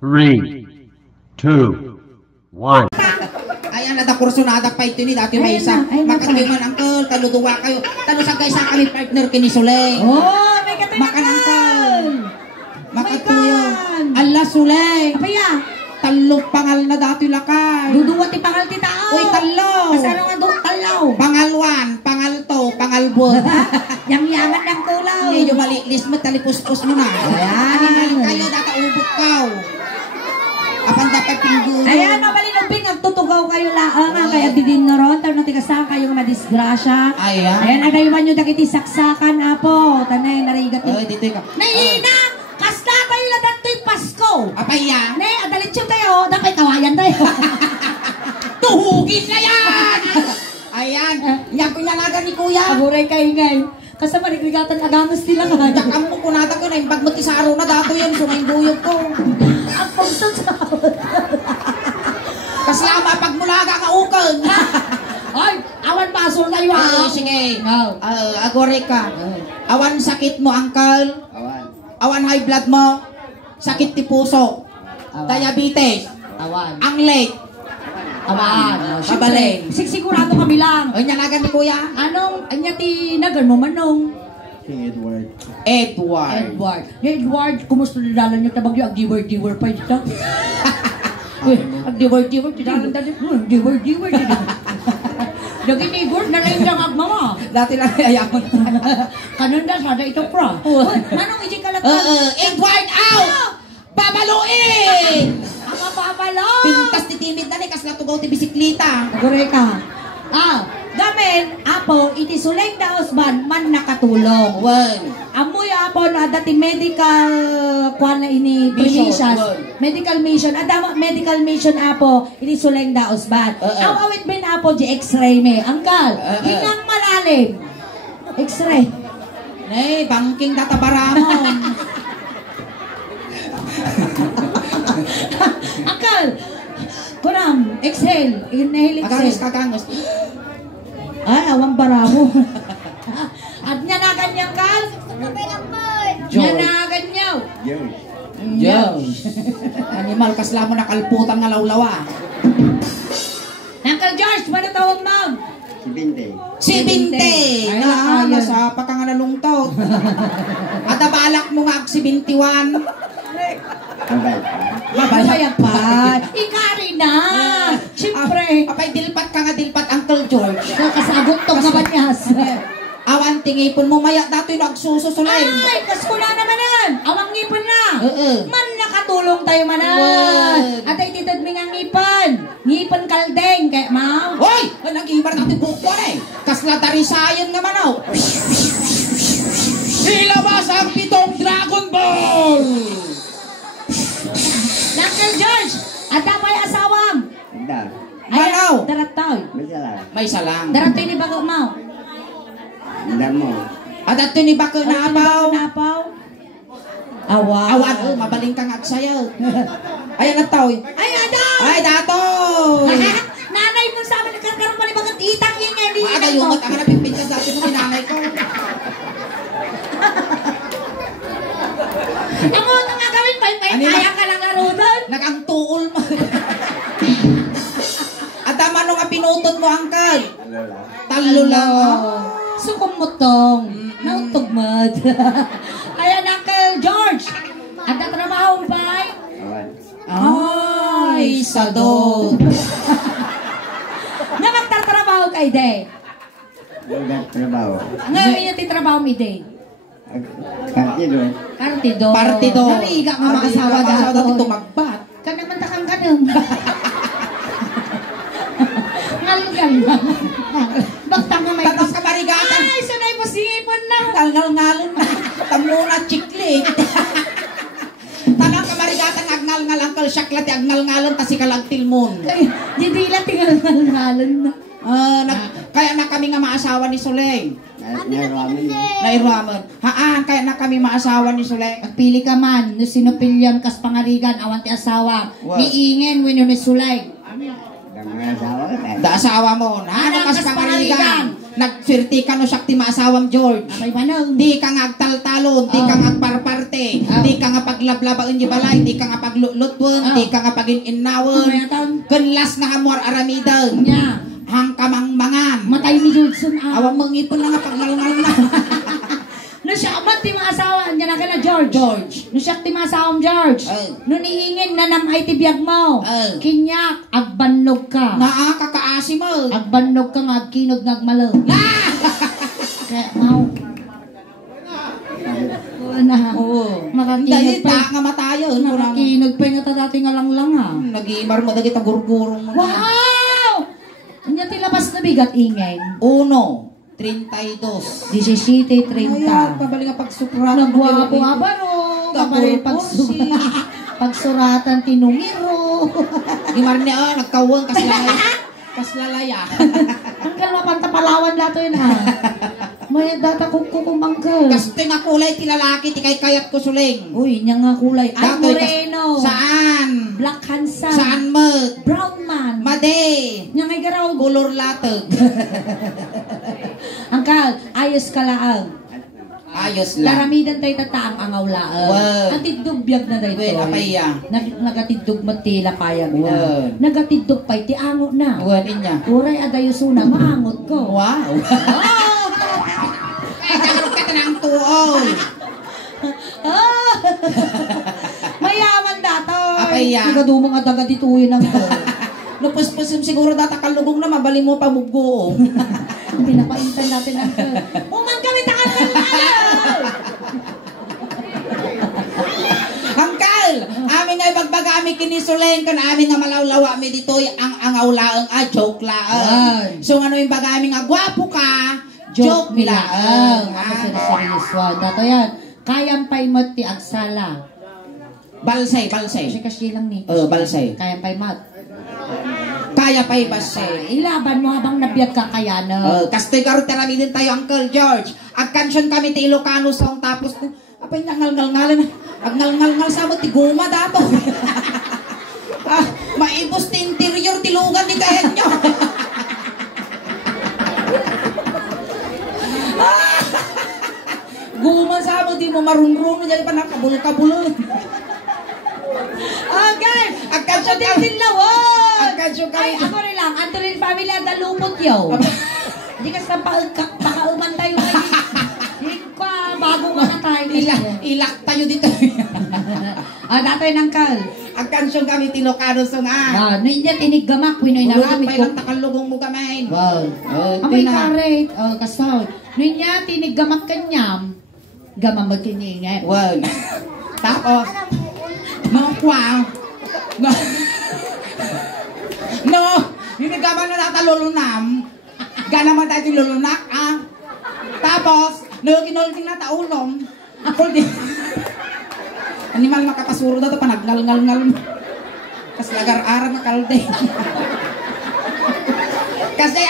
3, 2, 1. Ayan, ada kurso na ada pa ito ni dati may isa. Makan man uncle, taluduwa kayo. Talo sa guys kami partner kini Suleng. Oh, may katay makan uncle. Makatuyo. God. Allah Suleng. Apaya? Talo pangal na dati lakay. Duduwa ti pangal ti tao. Uy, talo. Kasano nga do talaw? Pangalwan, pangalto, pangalbon. Yang yaman ng tulaw. Medyo maliklis mo, talipus-pus mo na. Ayan. Kayo, data ubok kaw. Apan dapat pingguro. Ayan, mabalinubing, nagtutugaw kayo laang. Kaya didin na ron, tayo natigasahan kayo nga madisgrasya. Ayan. Ayan, agayuman nyo dakiti saksakan, apo. Tanay, narigat. Ay, dito ka. Naina! Kasta tayo na dato'y Pasko. Apaya? Nay, adalit siya tayo. Dapay kawayan tayo. Tuhugin na yan! Ayan. Yan ko nalaga ni kuya. Aburay kayo ngayon. Kasi marigligatan aganos nila nga. Dakam mo kunata ko na yung bagmat isaro na dato yan. Sumay buyog ko. Ang pagsun sa Kaslama pag mulaga ka ukag. Ay, awan pasol na yun. Sige. Agore ka. Awan sakit mo, uncle. Awan high blood mo. Sakit ti puso. Diabetes. Awan. Ang late. Awan. Kabaleng. Sigurado kami lang. Ay, nalagan ni kuya. Anong, anya ti nagan mo manong? Edward. Edward, kumusta nadalan niyo tabagyo? Ag-diwer pa ito. Ag-diwer, tidalan dali. Ag-diwer. Daging Igor, nalayin lang agmama. Dati lang ayaman. Kanon na, sada ito pra. Manong iji ka lang. Edward out! Babaluin! Ang mapapalo! Pintas ti timid na ni, kas natugaw ti bisiklita. Agore ka. Gamen, apo, iti suleng daos man nakatulong. Wan. Amoy apo na dati medical kuan na ini Mission, medical mission. Adama medical mission apo iti suleng daos ban. Awawit ben apo di x-ray me. Angkal, hinang malalim. X-ray. Nay, bangking tatabaramon. Angkal. Kunam, exhale. Inhale, exhale. Kagangos. Ay, awang baramo. At niya na ganyan, Kal? Niya na ganyan. Animal, kasla mo nakalputang nga lawlawa. Uncle George, ano tawag mo? Si Binte. Nasa pakanganalong taon. At balak mo nga si 21. Mabaya pa. Ikari na. Siyempre. Apay dilpat ka nga dilpat, Uncle George. Nakasagot tong kabanyas. Awan tingipon mo maya dato'y nagsususulay. Ay, kasko na namanan. Awang ngipon na. Man nakatulong tayo manan. At ay titad mi nga ngipon. Ngipon kaldeng. Kaya ma. Hoy! Nag-ibar natin bukwan eh. Kaslatari sayon naman oh. Ilabas ang pitong Dragon Ball! Uncle George, at may asawang. Manaw! Darataw. May isa lang. Daratoy ni bago mo. At ato ni bako na apaw. Awan. Awan, mabaling kang agsayaw. Ayan na tao. Ay, ada! Ay, dato! Nanay mo sa amin, nagkakaroon pa ni bagat itang yun nga. Maagayungot ang napipintas dati ng ninanay ko. Ako, ito nga gawin pa. Kaya ka lang laro doon. Nakangtuol mo. At tama nung pinutod mo, Uncle. Talo lang. Sukom mo tong. Nautugmad. Ayan, Uncle George. At natrabaho ba? Ay, sado. Nga magtatrabaho kay Day. Ngayon yung titrabaho mi Day. Partido. Nariga nga makasawa dato. Tumagbat. Ka naman takang ganun. Ngal-ngal lang. Bagtang nga may... Tapos kamarigatan. Ay, sunay mo sipon na. Ngal-ngal-ngalon na. Tamuna chiklit. Tanang kamarigatan agngal-ngal Uncle Shaklati agngal-ngalon kasi kalagtil mon. Hindi lang tingal-ngalon na. Kaya na kami nga maasawa ni Suleng. Nairaman. Haan, kaya na kami maasawa ni Suleng. Pili ka man, no sinupilyan kas pangarigan, awan ti asawa. Niingen, wino ni Suleng. Da asawa mo. Ano kas pangaligan? Nagfirti ka no siya ti maasawam George. Abay manong. Di ka nga agtaltalon, di ka nga agparparte, di ka nga paglablabaon di balay, di ka nga paglulutwon, di ka nga pagin-innawon. Kanlas nga hamor aramidan. Nya. Hang kamangmangan. Matay ni Georgeson Awang mangipon na nga pagngalngal na. No siya amat ti mga asawa, andyan na ka na George. No siya ti mga asawang George. No niingin na namay ti biyag mo. Kinyak, agbannog ka. Naa, kakaasi mo. Agbannog ka nga, agkinog ngagmalo. Kaya mau. Na. Oo. Makakinog Dahil pa. ta nga matayo. Makakinog pa yung dati nga lang ha. Nag-iimar mo dagit ang gurgurong mo. Wow! Andyan ti labas na bigat ingay. 1:32. 17:30. Ay, pabalik nga pagsupra. Nagwapo abaro. Kabali pagsuratan ti numero. Gimar niya, nagkawang kaslalaya. Ang kalmapanta palawan lato yun ha. May data kukumangkal. Kaste nga kulay ti lalaki ti kay kayat ko suling. Uy, niya nga kulay. Ay, Datoy, moreno. Saan? Black handsome. Saan mo? Brown man. Made. Niya nga garaw. Kulor latag. Angkal, ayos ka laang. Ayos lang. Laramidan tayo tataang angaw laang. Wow. Natiddubyag na tayo. Well, apaya. Nagatiddug matila payag na. Wow. Nagatiddug pa'y ti angot na. Buwanin niya. Uray adayusuna, maangot ko. Wow. Oh! Ay, nakarap ka ng tuol. Ah! Mayaman dato. Apaya. Nagadumong at agadituin ang ko. Lupus-pusim siguro data kalugong na mabali mo pa muggo. Pinapaintan natin ang ko. Umang kami takal Angkal, amin nga ibagbaga amin kinisuleng kan amin nga malawlawa mi dito ang angawlaang joke laang. So ano yung baga amin nga gwapo ka, joke mi laang. Ako seryoso. Dato yan. Kayang paimat ti agsala. Balsay. Kasi lang ni. Balsay. Kayang paimat. Kaya pa ibasay. Ilaban mo habang nabiyag ka kaya na. Kastoy karo terami din tayo Uncle George. Agkansyon kami ti Ilocano song tapos apay nangal-ngal-ngalan. Agnal-ngal-ngal sa mo ti guma dato. Maibos ti interior ti lugan ni kayan nyo. Guma sa mo di mo marunrun dyan pa nakabul-kabulun. Okay! Agkansyon Ako kami. din lawon! Agkansyon kami. Ay, ako rin lang. Antolin family ada lupot yaw. Hindi ka sa pakauman tayo ngayon. Ika, bago ka tayo. Ilak tayo dito. Datoy ng kal. Agkansyon kami ti Ilocano song Niya tiniggamak, pinoy na Ulog ramit pa ko. ilang takalugong mo kamain. Wow. Amay karet. Kasaw. Niya tiniggamak kanyam. Gamamag kiningat. Wow. Tapos, mga kwang. No, hinigaman na natalulunam. Ganaman tayo yung lulunak, Tapos, kinulting na taulong. Animal makapasuro na ito, panaggal-ngal-ngal. Kas lagar-aram na kalde. Kasi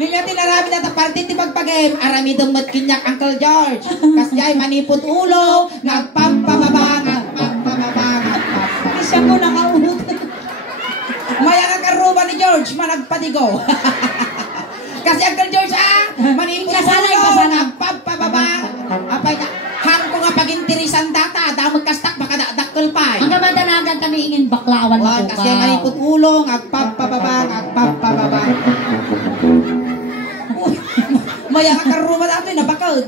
niya tinarami na ito, parte ti pagpagim, aramidong matkinyak Uncle George. Kasi ay manipot ulo, nagpampababa. Siya ko nakauhot. Maya nga karuba ni George, managpadigo. Kasi Uncle George, manipot Kasanay, ulo, kasanay. nagpampababa. Apay ka, hang ko nga pagintirisan data, damag kastak, baka dakkel pa. Ang kamadanagan kami ingin baklawan na Kasi manipot ulo, nagpampababa. Maya nga karuba na ito, nabakod.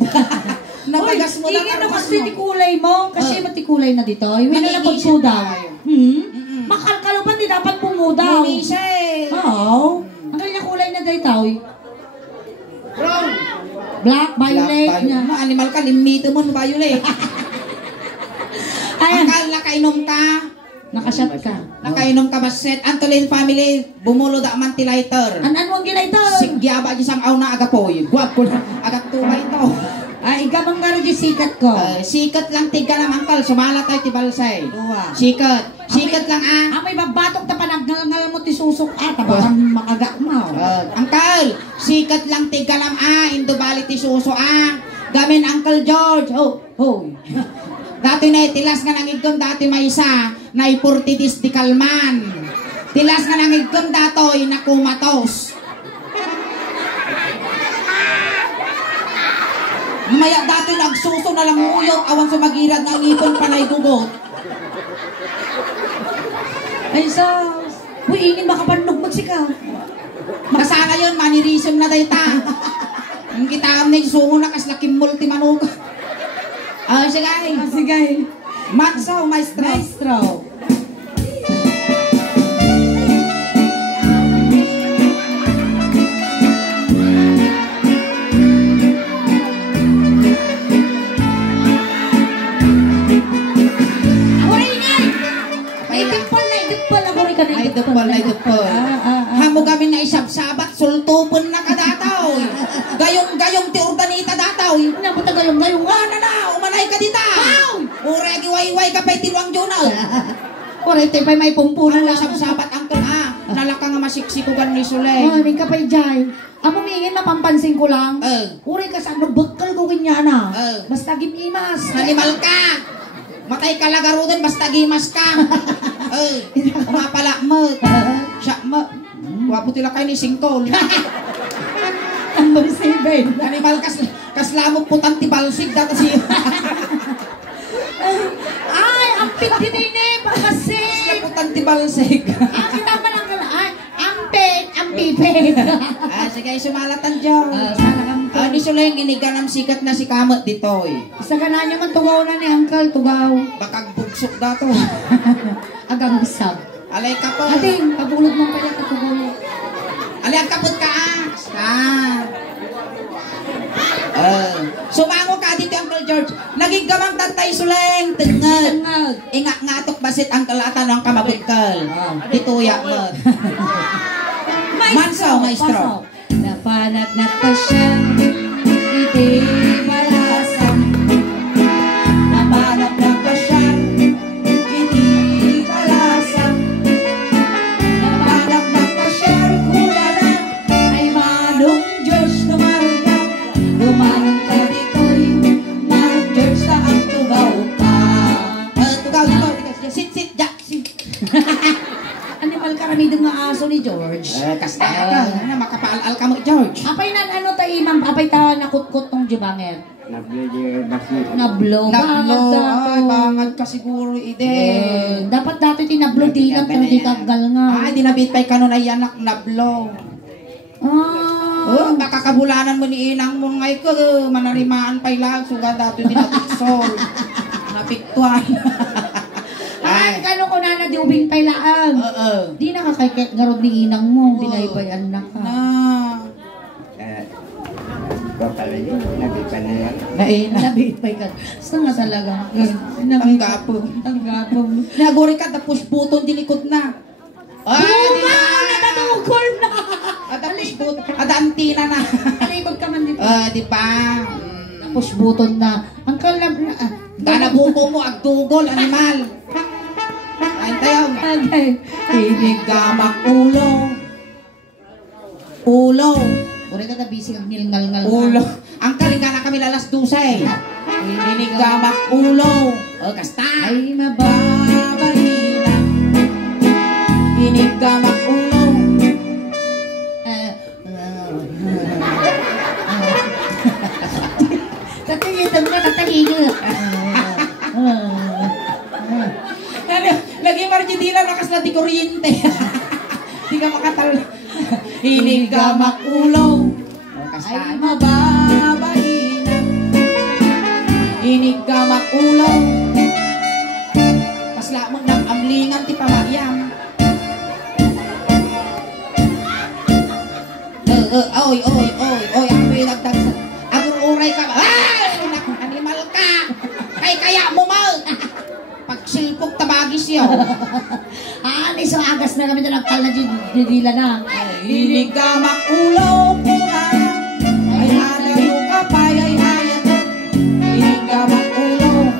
Nabagas mo na ingin na karuba kasi mo. ti kulay mo. Kasi matikulay na dito. Yung na Mangingisip pagsudaw. tayo. Makalkalupan di dapat pumudaw. Misa eh. Oo. Ang kanya kulay na daytaw. Brown. Black, violet niya. Animal ka, limito mo, violet. Ayan. Akal, nakainom ka. Nakashot ka. Nakainom ka baset. Antolin family, bumulo da man ti lighter. Ano ang ginay ito? Sigyaba di sang aw na agapoy. Guwap ko na. Agat tumay ito. Ay, ikamang gano'n yung sikat ko. Sikat lang tiga lang angkal. Sumala tayo ti balsay. Duwa. Sikat. Sikat lang May babatok na panagngal mo ti susok tabang makaga mo. Angkal, sikat lang tiga lang indubali ti suso Gamin Uncle George. Dati na tilas nga nangigkom dati may isa na ipurtidis di kalman. Tilas nga nangigkom datoy na kumatos. Maya dati nagsuso na lang muyot, awan sumagirad nga ngipon panay gugot. Ay, sus. Uy, ingin makapannog magsika. Masana yun, manirisim na dayta. Ang kita na yung sungo na kaslaking multi manog. Sige. Sige. Matso, maestro. Maestro. Ay, dupol. Hamo kami na isabsabat, sultupon na kadataw. Gayong ti urdanita dataw. Nabuta gayong. Na, umanay ka dita. Ure, giwayway ka pa'y tinuang journal. Ure, pa'y may pumpunan Ang lang. isabsabat, uncle, nalaka nga masiksikugan ni Suleng. Ning ka pa'y jay. Amo mingin mapampansin ko lang. Ure ka sa bakal ko kanya. Basta gimimas. Animal ka. Matay ka lagaro din, basta gimas ka. Umapala mo. Siya mo. Wapo tila kayo ni Singtol. Number 7. Animal kaslamok putang tibalsig data siya. Ay, ang pit din pakasig. Siya putang tibalsig. Kita pa lang kala. Ay, ang pipit. Sige, sumalatan dyan. Sana kang Ni Suleng, iniganam sikat na si Kamot dito. Isa ka na niya man tugaw na ni Uncle, tugaw. Bakag bugsok dato. Agang bisag. Alay ka po. Ating, pabulod mo pala ka tugaw. Alay, ang kapot ka sumango ka dito, Uncle George. Nagiggamang tatay Suleng. Tengad. Ingak ngatok basit ang kalatan ng kamabugkal. Ituyak mo. Maestro. Napanat pa siya, iti balasang. Napanat pa siya, iti balasang. Napanat pa siya, kulala. Ay manong George, tumarong ka dito'y. Manong George na ang tugaw ka. Tugaw. Sit, Jack, sit. Animal karamidong nga aso ni George. Kasta ka. Makapaalal ka mo, George. Apay na ano tayo, ma'am, apay ta nakutkot tong jubanger. Nablo. Ay, bangad ka siguro, ide. Dapat dati tinablo dilang kung di kagal nga. Ay, dinabit pa'y kanon ay anak nablo. Baka kabulanan mo ni inang mo ngay ko, manarimaan pa'y lang, suga dati dinatiksol. Napiktuan. Ay, kano ko na di ubing pa'y laang. Di nakakakit nga ni inang mo, binaypay anak ka. Nabitpay ka. Saan nga talaga? Ang gapo. Naguri ka, tapos buton dilikod na. Natatungkol na! Tapos buton, adantina na. Alibag ka man dito. Di ba? Tapos buton na. Ang kalab na. Ganabuko mo, agdugol, animal. Ay, tayo. Inigamak ulo. Uri ka na busy ang nilngal-ngal. Ulo. Ang kalinga na kami lalas 12. Inigamak ulo. Kasta. Ay, mababahina. Inigamak ulo. Tatangitang na tatahigil. Lagi marjidina lakas na di kuryente. Di ka makatal. Inigamak ulo. Ay, mababahina. Inigamak ulo. Pasla mo ng amlingan ti pamagyam. Oy, ang pinagdag sa... Agur-uray ka ba? Ay! Animal ka! Kaya mo mal! Pagsilpok tabagis yaw. So agas na kami na nagkal na didila na. Inigamak ulo ko na. Ay halayo ka pa, ay hayat. Inigamak ulo.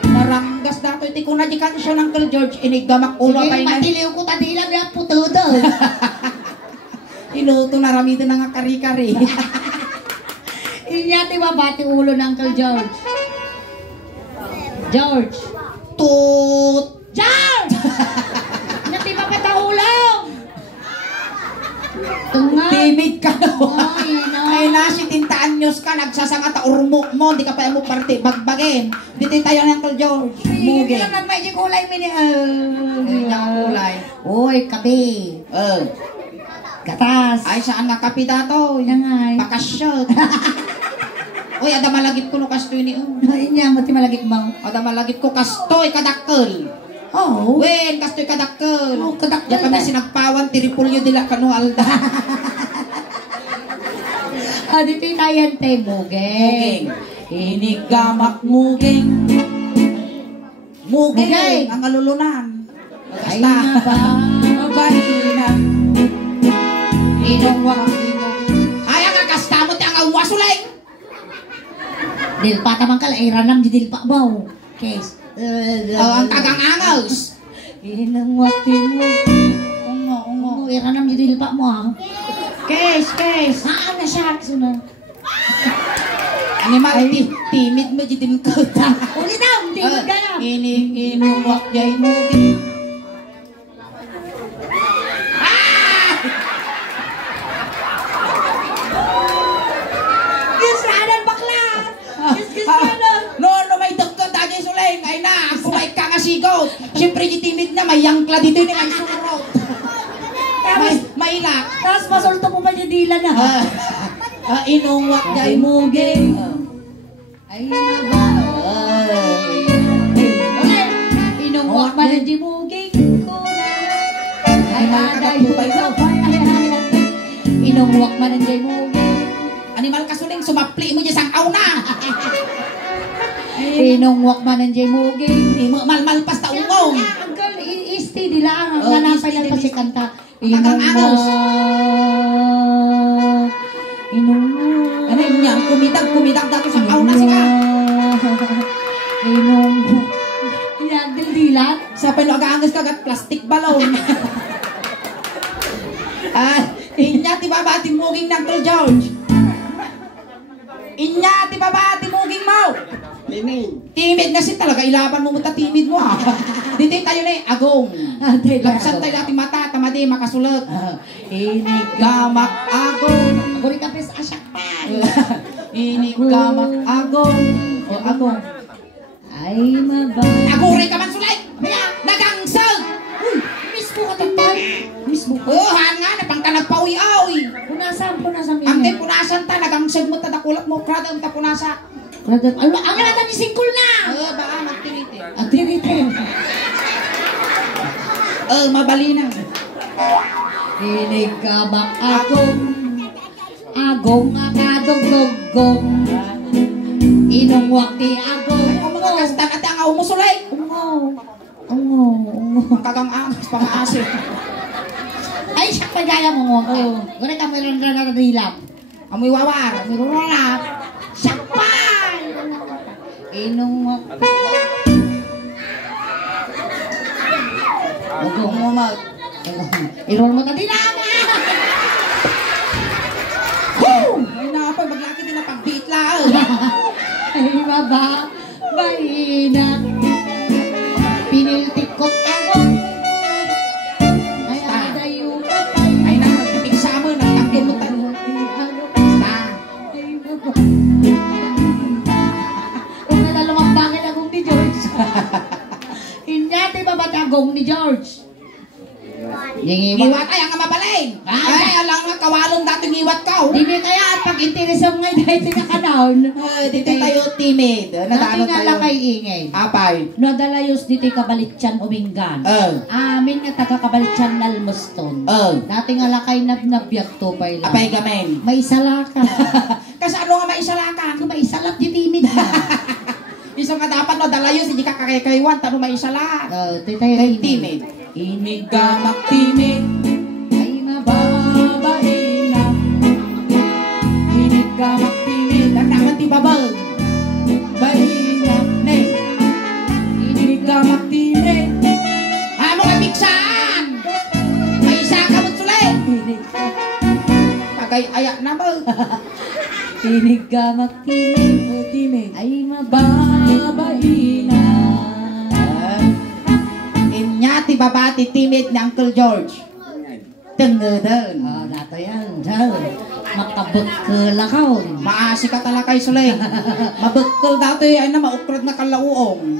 Naranggas dato iti ko na di kansyon, Uncle George. Inigamak ulo. Sige, matiliw ko tadilang na putudo. Inuto na ramito na nga kari-kari. Inyati mabati ulo ng Uncle George. George. Tut. George! Inyati mapatahulong! Tunga. Timid ka na. Ay, no. Ay na, 70 anyos ka, nagsasanga ta urmo mo, di ka pa mo parte, bagbagin. Dito tayo ng Uncle George. Hindi Mugin. lang nagmay kulay mini. Hindi ang kulay. Uy, kape. Gatas. Ay, saan nga kapi dato? Yangay. Bakasyon. Uy, ada malagit ko no kastoy ni Ay niya, mati malagit mo. Ada malagit ko kastoy kadakkel. Oh. Wen, kastoy kadakkel. Oh, kadakkel Ya kami na. sinagpawan, tiripulyo dila kanu alda. Dito tayo te, mugeng. Inigamak mugeng. Mugeng. Ang alulunan. Ay nga ba? Magahinan. Inong Ay, ang akasta mo ti ang awasulay. Dilpa tamang kala, iranam di dilpa baw. Kes. Ang kagang angos. Inong wakti mo. Ungo. Iranam di dilpa mo ah. Kes. Haan na siya. Suna. Animal, timid mo jidin ko. Uli daw, hindi mo gaya. Inuwak jay mugeng. Gisranan bakla. Gisranan. No, may dagkot aja sulay. Ay na, ako may kangasigot. Siyempre, di timid na, may yangkla dito ni may surot. May ilak. Tapos masulto mo pa niya dila na. Inuwak jay mugeng. Ay, ba? Okay. Inungwak man ang jimuging ko na. Ay, aday, inungwak man ang jimuging. Animal kasuling, sumapli mo dyan sang auna. Inungwak man ang jimuging. Di mo malmalpas ta ungong. Uncle, isti nila ang nanapay lang pa si kanta. Inungwak. Inungwak. Ano yun yan? Kumidag dato sang auna sika. Inungwak. Yan, dildilan. Sa panogaangas kagat plastic balon. Inya ti baba ti muging ng Uncle George. Inya ti baba ti muging mo. Timid na si talaga, ilaban mo ta timid mo ha. Dito tayo na agong. Lapsan tayo dati mata, tamadi makasulat. Inigamak agong. Guri ka pes asyak pa. Inigamak agong. O agong. Ay, mabay. Aguri ka man sulay. Nagangsag. Mismo ka tatay. Mismo ka. Han nga, napangkanag pa uy-awi. Punasan Ang punasan ta, nagangsag mo ta, nakulap mo, krada ang tapunasa. Ang natin ni singkol na. Baka magtiniti. Ang tiniti. Mabali na. Inigabak agong. Agong akadog-dog-gong. Inungwak ti agong. Kung mga kastan at ang umusulay. Ungo. Ang kagang angas, pang-aasip. Ay, siya pa gaya mo. Gure ka meron na dilam. Amoy wawar, amoy rurulap. Siya pa. Inungwak. Agong mo mag. Irol mo ta dilam. Ay na, maglaki din na pag-beat lang. Ay, baba. Bahina. Piniltikot ako. Ay, adayo ka pa. Ay na, magpipigsa mo, nagtakimutan. Ay, baba. Kung nalalumang bakit agong ni George. Inyate ba ba't agong ni George? Ngiwat ay ang mabalay. Ay, alang nga kawalong dati ngiwat ka. Di mi kaya at pag-interesam nga dahil sa kanahon. Dito tayo timid. Dati nga lang kay ingay. Apay. Nadalayos dito kabalitsan uminggan. Amin nga taga kabalitsan nalmuston. Dati nga lakay nabnabyak to pay lang. Apay gamen. May salaka. Kasi ano nga maisalaka? May salap di timid na. Isang kadapat no, dalayos, hindi ka kakaywan, tanong maisala. Tayo Kay timid. Inigamak timid. Ay mababae na. Inigamak timid. Ang naman ti babag. Baina. Nay. Inigamak timid. Ay mo kapiksaan. May isa ka mo sulay. Pagay ayak na mo. Inigamak timid. Ay mababae na. Inyati babati timid ni Uncle George. tengedan. Ah, dato yan. Makabekkel ako. Maasi ka talakay sulay. Mabekkel dato ay na maukrad na kalauong.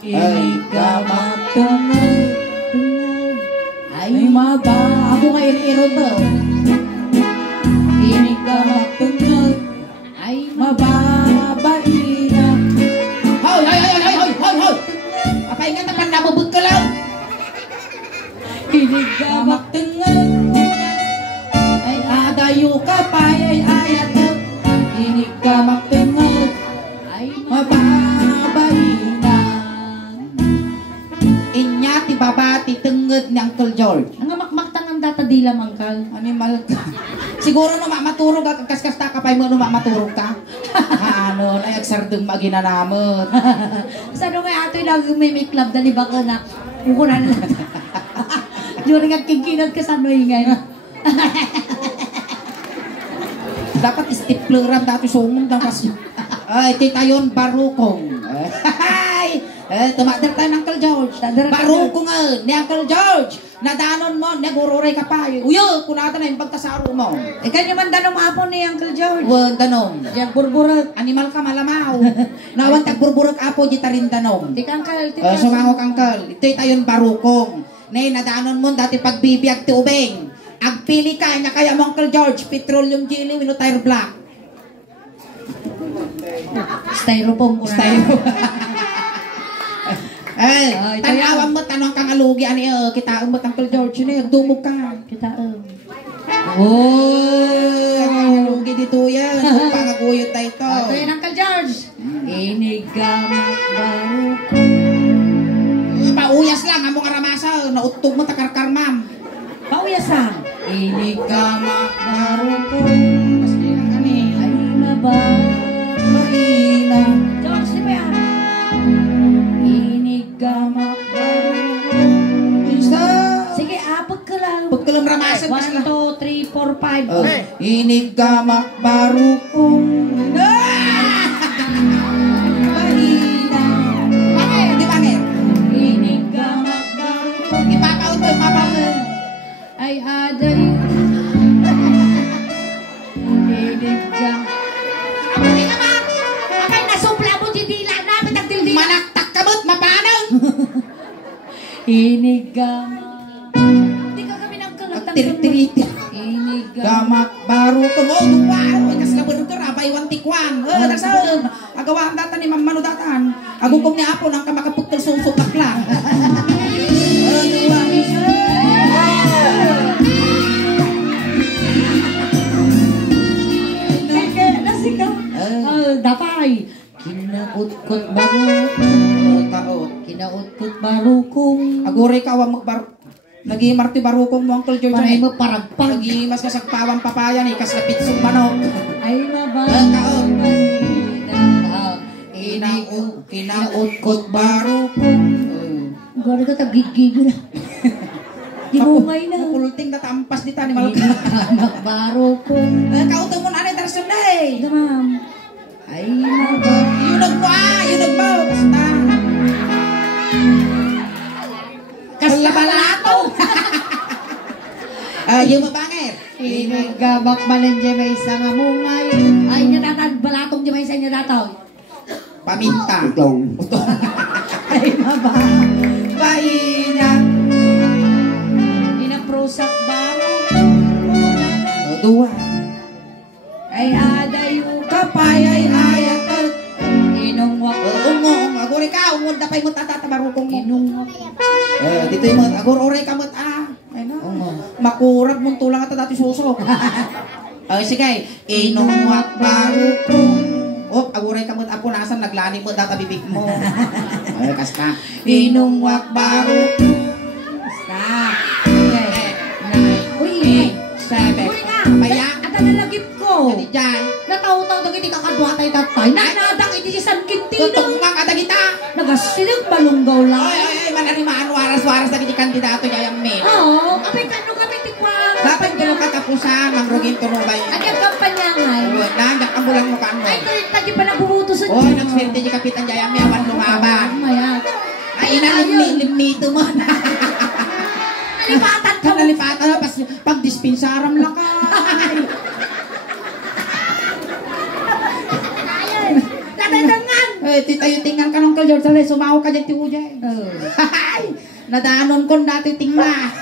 Inig ka magtungag. Ay maba. Ako nga iro to. Inig ka magtungag. Ay mababain na. Hoy! Apay nga naman nabubekkel lang. Inig ka magtungag. Ay adayo ka pa ay ayat. Inig ka magtungag. Ay mababain na. Inya ti babati tenged ni Uncle George. Ang makmaktangan data di lamang kal. Animal ka. Siguro no maturog ka kaskas ta kapay mo no maturog ka. Ano na yagsardeng maginanamot. Sa nga ato yung may club dali ba ka na ukunan na. Diyo nga kingkinag ka sa noingan. Dapat stipleran dati sumong ng kasyo. Ay, titayon barukong. Tumater tayo ng Uncle George. Barukong ni Uncle George. Nadanon mo, nagururay ka pa. Uyo, kunata na yung pagtasaro mo. Kanya man danom apo ni Uncle George. Wan danom. Yang burburak. Animal ka malamaw. Nawan tag burburak apo di tarin danom. Tikang kal, Sumangok Uncle. Ito'y tayon barukong. Nay, nadanon mo dati pagbibiyag ti ubeng. Agpili ka, na kaya mo Uncle George, petroleum jelly, wino tire black. Styrofoam ko na. Ay, tanawan mo, tanong kang alugi, ani, kitaan mo Uncle George, yun dumog ka. Kita Ang alugi dito yan, pangaguyot tayo ito. Ito yun Uncle George. Inigamak baruk. Pauyas lang, amo karamasa, nautog mo takarkar, ma'am. Pauyasan. Inigamak baruk. Kasi lang kami. Ay maba. Mahina. George, di ba yan? Inigamak baruk. Isa. Sige, apag ka lang. Pagkalam ramasan, 1, 2, 3, 4, 5. Inigamak barukong. Mahina. Bangir, di bangir? Inigamak baruk. Ipakaw to, ipapakaw. Ay aday. Inigamak. Apay ka ba? Apay nasupla mo di dila na. Pitagdildi. Manaktak kabot, mapanang. Inigamak. Hindi ka kami nagkalatang. Tirtiriti. Inigamak. Gamak barukong. Oh, duwaro. Ikas na burger, abay wantikwan. Nagsaon. Agawa ang data ni Ma'am Manu datan. Agukong ni Apo nang kamakapuktal susok bakla. Dapay. Kinautkot barukong. Taot. Kinautkot barukong. Agore ka awang magbar. Nag-imarti barukong mo Uncle George. Panay mo paragpag. Nag-imas ka sa pawang papaya ni kas na pitsong manok. Ay mabay. Kaot. Kinautkot barukong. Gano'n ka tagigigil. Ginungay na. Kulting na tampas dita ni Malka. Anak barukong. Kauto mo na ni Darson day. Gamam. Ay mabay. Yunag mo yunag mo. Basta. Kasabalato. Yung mabangir. Inigamak manin dyan may isang amungay. Ay nyatatan balatong dyan may isang nyatataw. Paminta. Utong. Ay mabay. Bahina. Inaprosak baro. Dua. Ay adayo Kapay ay ayatat. inungwak. Ungong. Agore ka. Ungod na pa'y mo tatatabarukong mo. Inungwak. Dito yung mga. Agore ka mo. Ay no. Makurag mong tulang at dati susok. Sige. Inungwak barukong. Aguray ka mo't apo nasan naglani mo data bibig mo. Ay kasta. Inungwak barukong. Stop. Okay. 9. Uy, 7. uy nga. Paya. At nalagip ko. Jadi jay. Nataw-taw dagiti kakadwatay tatay. Nanadak iti si San Quintino. Tutugmang adagita. Nagasilig balunggaw lang. Ay manarimaan waras-waras na kiti kandidato yayang me. Oo, kami kano kami tikwang. Dapat ganun katapusan ang rugin turubay. At yung kampanyangay. Nandak ang bulang mo kano. Ay, tagi pa nabubuto sa Oh, nagswerte di kapitan yayang me awan lumaban. Maya. Ay inalimito mo na. Ay, Nalipatan ka mo. Nalipatan na, pag dispensaram lang ka. Nadadangan. Tayo tingnan ka ng George, sumaw ka dyan tiyo dyan. Nadaanon ko dati tingnan.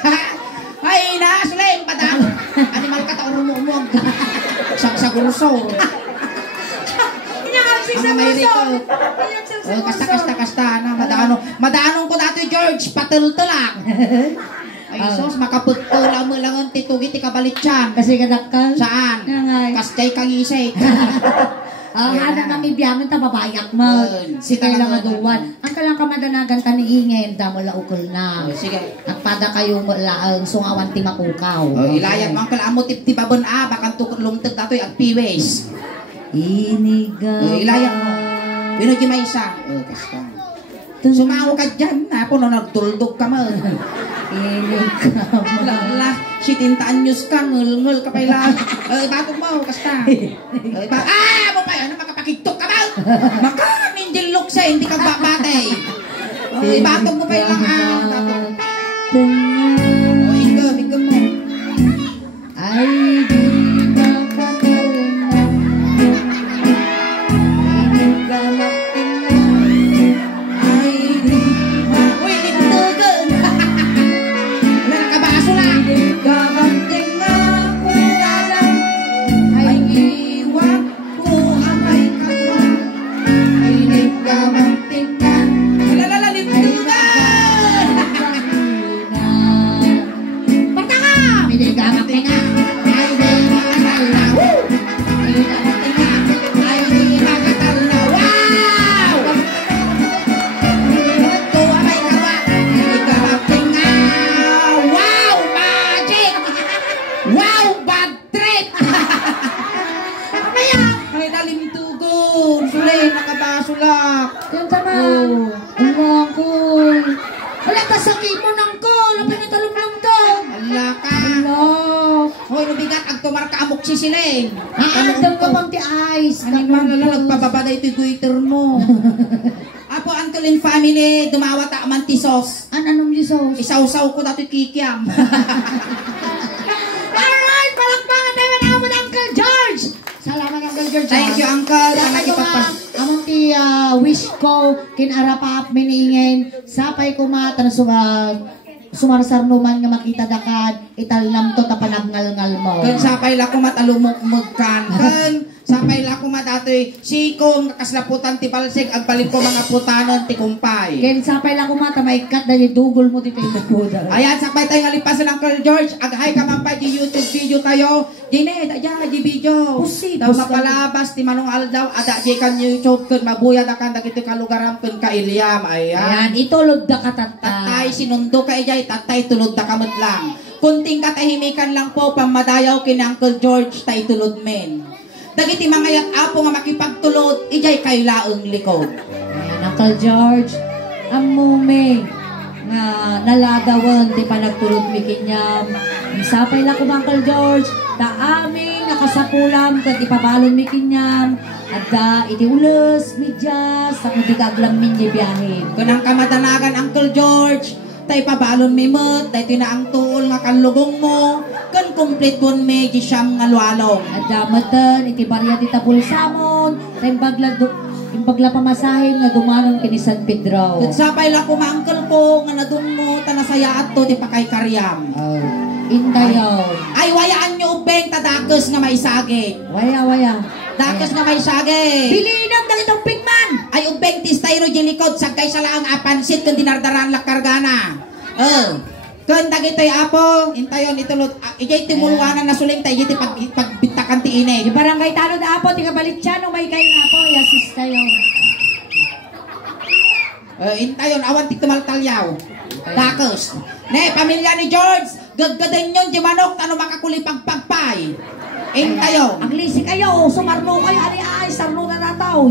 Ay, nasuleng, padaan. Animal ka, taon rumumog. Sa gurso. Inahamsik sa puso. Kasta na, madaanon ko dati George, patultulak. Ay, sos, makaputula mo lang ang titugi, tikabalit siyan. Kasi kadakal. Saan? Nangay. Kastay kang isay. Hada kami biyangan ta babayak mo. Si kailang aduwan. Ang kalang kamadanagan ta ni Ingen, damo la ukol na. Sige. Nagpada kayo laang sungawan ti makukaw. Ilayat mo ang kalamot tibabon bakang tukot lumtag dato'y at piwes. Inigaw. Ilayat mo. Binugin may isa. Kasta. Sumaw ka dyan na po na nagtuldog ka mo. Inigaw. Lala, sitintaan news ka, ngul ka pa ilang. Batog mo, kasta. Mo pa yun, makapakigtok ka ba? Maka, ninjil luksa, hindi ka babatay. Batog mo pa ilang. Hingga mo. Ay, di makakalingan. Inigaw matingan. Ay, di uy, nitugan. Wala na kabaso lang. Gabanting nga kulalang. Ay, iwan ko amay kagwa. Ay, di gabanting nga. Alalala, nitugan. Pagka! Pinigamak nga. Ay, di makatala. Ay, di gabanting nga. Ay, di makatala. Wow! Ko amay kagwa. Ay, di gabanting nga. Wow, magic! Wow, bad trip! Mamaya! Ay, nalimtugon. Sulay, nakabasulak. Yan ka na. Ang ko. Wala ka sa kimo nang ko. Lapin na talong lang to. Ala ka. Hello. Hoy, nabigat. Ang tumarka amok si Sileng. Naandam ka pang ti ice. Ano ba na nagpababa na ito'y guiter mo? Apo, Antolin family, dumawa ta man ti sos. Anong Jesus? Isaw-saw ko dati kikiam. Alright, palakpangan tayo na mo ng Uncle George. Salamat Uncle George. Thank you, Uncle. Dapat yung among ti wish ko kinarapap miningin sapay ko matan sumarsarnuman nga makita dakad italam to tapanagngal-ngal mo. Kan sapay la ko matalumok-mugkan. Kan sapay la ko matatoy sikong kakaslaputan ti palsig agbalik ko mga putanon ti kumpay. Ken sapay lang ko mata maikat dali dugol mo dito yung kuda. Ayan, sapay tayo nga lipasan ng Uncle George. Aghay ka man pa di YouTube video tayo. Dine, daya, di video. Pusi, Daw mapalabas, ti Manong Aldaw. Ada, di kan YouTube kun mabuya da kan dagiti kalugaram kun ka Iliam. Ayan, Ayan. itulog da katata. Tatay, sinundo ka ijay. Tatay, tulod da kamot lang. Kunting katahimikan lang po, pamadayaw kin Uncle George, tay tulod men. Dagiti mga yat apo nga makipagtulod, ijay kayo laeng likod. Ayan, Uncle George, ang muming nga nalagawan di pa nagtulog mi kinyam. Isapay lang ko Uncle George, ta amin nakasapulam kat ipabalon mi kinyam. At da iti ulos, medyas, sa kudigaglam minye biyahin. Kunang kamadanagan Uncle George, tay pabalon mi met, tay tinaang tuol nga kanlugong mo, kan complete bon me gisyam nga lualong. At damatan, iti barya ti tapulsamon, tay bagla pamasahin nga dumanon kini San Pedro. Kat sapay lang kumangkel ko, nga nadun mo, tanasaya at to, di pa kay karyam. Indayaw. Ay, wayaan nyo ubeng, tadakos nga may saging. Waya. Dakos nga may saging. Bilinang dalitong pigman! Ay, ubeng, tistayro jilikod, sagkay sa lang apansit, kung dinardaran lakargana. Kung dagitoy apo, intayon itulot, ijay timulwanan na suling tayo, iti pagbitakan ti inig. Di barangay tanod apo, tiga balityan, umay kayo na po, yasis tayo. Intayon, awan ti tumaltalyaw. Dakos. Ne, pamilya ni George, gaggadan yun, di manok, ano makakulipag pagpay. Intayon. Ang lisi kayo, sumarno kayo, ay, sarno na nataw.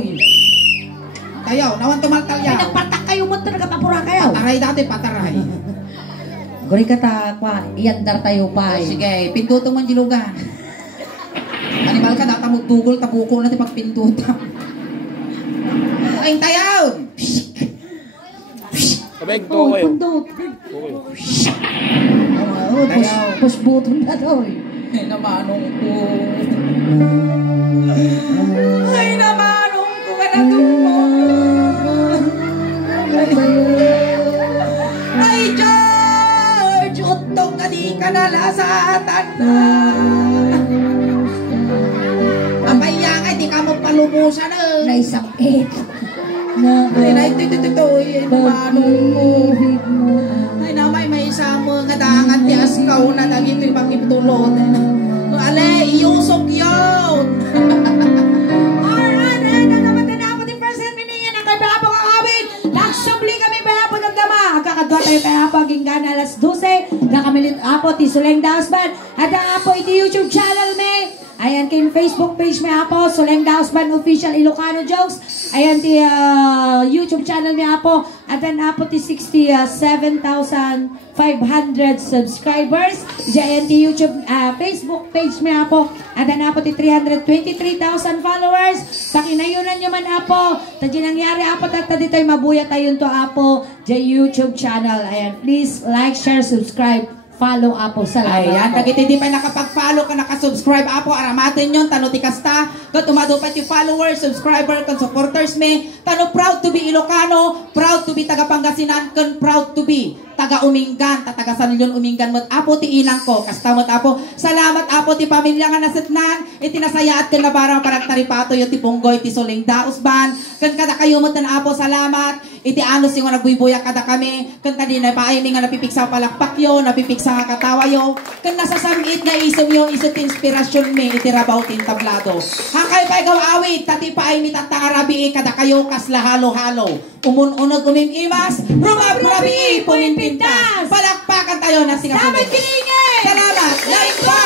Tayo, nawan Ay, tumaltalyaw. nagpatak kayo mo, nagpapura kayo. Pataray dati, pataray. Guri ka ta, kwa, iandar tayo pa. Sige, pintuto mo ang jilugan. Animal ka, natamugtugol, tabuko na ti pagpintuta. Ay, tayaw! Kabeg, Oh, to kayo. pundot. Okay. Oh, push button na to eh. Ay, namanong ko. Ay, namanong ko ka na to. Ay, George! Utong na di ka nalasatan na. Amaya nga, di ka mo palumusan na. Naisakit. Ay, naitititoy. Namanong ko. Ay, namay may isama nga dangan ti askaw na dagito yung pakiptulot. Ale, iusok yun. Alright, na naman din ako di present miningan ang kaibahapo kakawin. Nagsubli kami bahapo ng dama. Agkakadwa tayo bahapo aging gana alas 12. Nakamilit apo ti Suleng Daos Band. At ang apo iti YouTube channel me. Ayan kay Facebook page may apo Suleng Daos Band Official Ilocano Jokes. Ayan ti YouTube channel may apo. At ang apo ti 67,500 subscribers. Ayan ti YouTube Facebook page may apo. At ang apo ti 323,000 followers. Pakinayunan nyo man apo. Tadyo nangyari apo tagta dito'y mabuya tayo to apo. Di YouTube channel. Ayan, please like, share, subscribe. Follow apo. Salamat. Ayan, dagiti di pa nakapag-follow ka, nakasubscribe apo, aramatin yun, tano ti kasta, kat umadupat yung followers, subscriber, kan supporters me, tano proud to be Ilocano, proud to be taga Pangasinan, kan proud to be taga Umingan, taga San Leon Umingan, mat apo ti ilang ko, kasta mat apo, salamat apo ti pamilya nga nasitnan, itinasaya at kan nabarang parang taripato yung ti Punggoy, ti Suleng Daos Band, kan kada kayo mat na apo, salamat, iti anos yung nagbuibuya kada kami, kan kadina paay nga napipiksa palakpak yo, napipiksa nga katawa yo, kan nasasamit nga isom yo, isot inspirasyon me, itirabaw tin tablado. Hakay pa ikaw awit, tati paay mi tatangarabi, kada kayo kasla halo-halo, umununod umimimas, rumabrabi, puminpintas, palakpakan tayo na singasunod. Salamat, Kilingin! Salamat! Lain pa!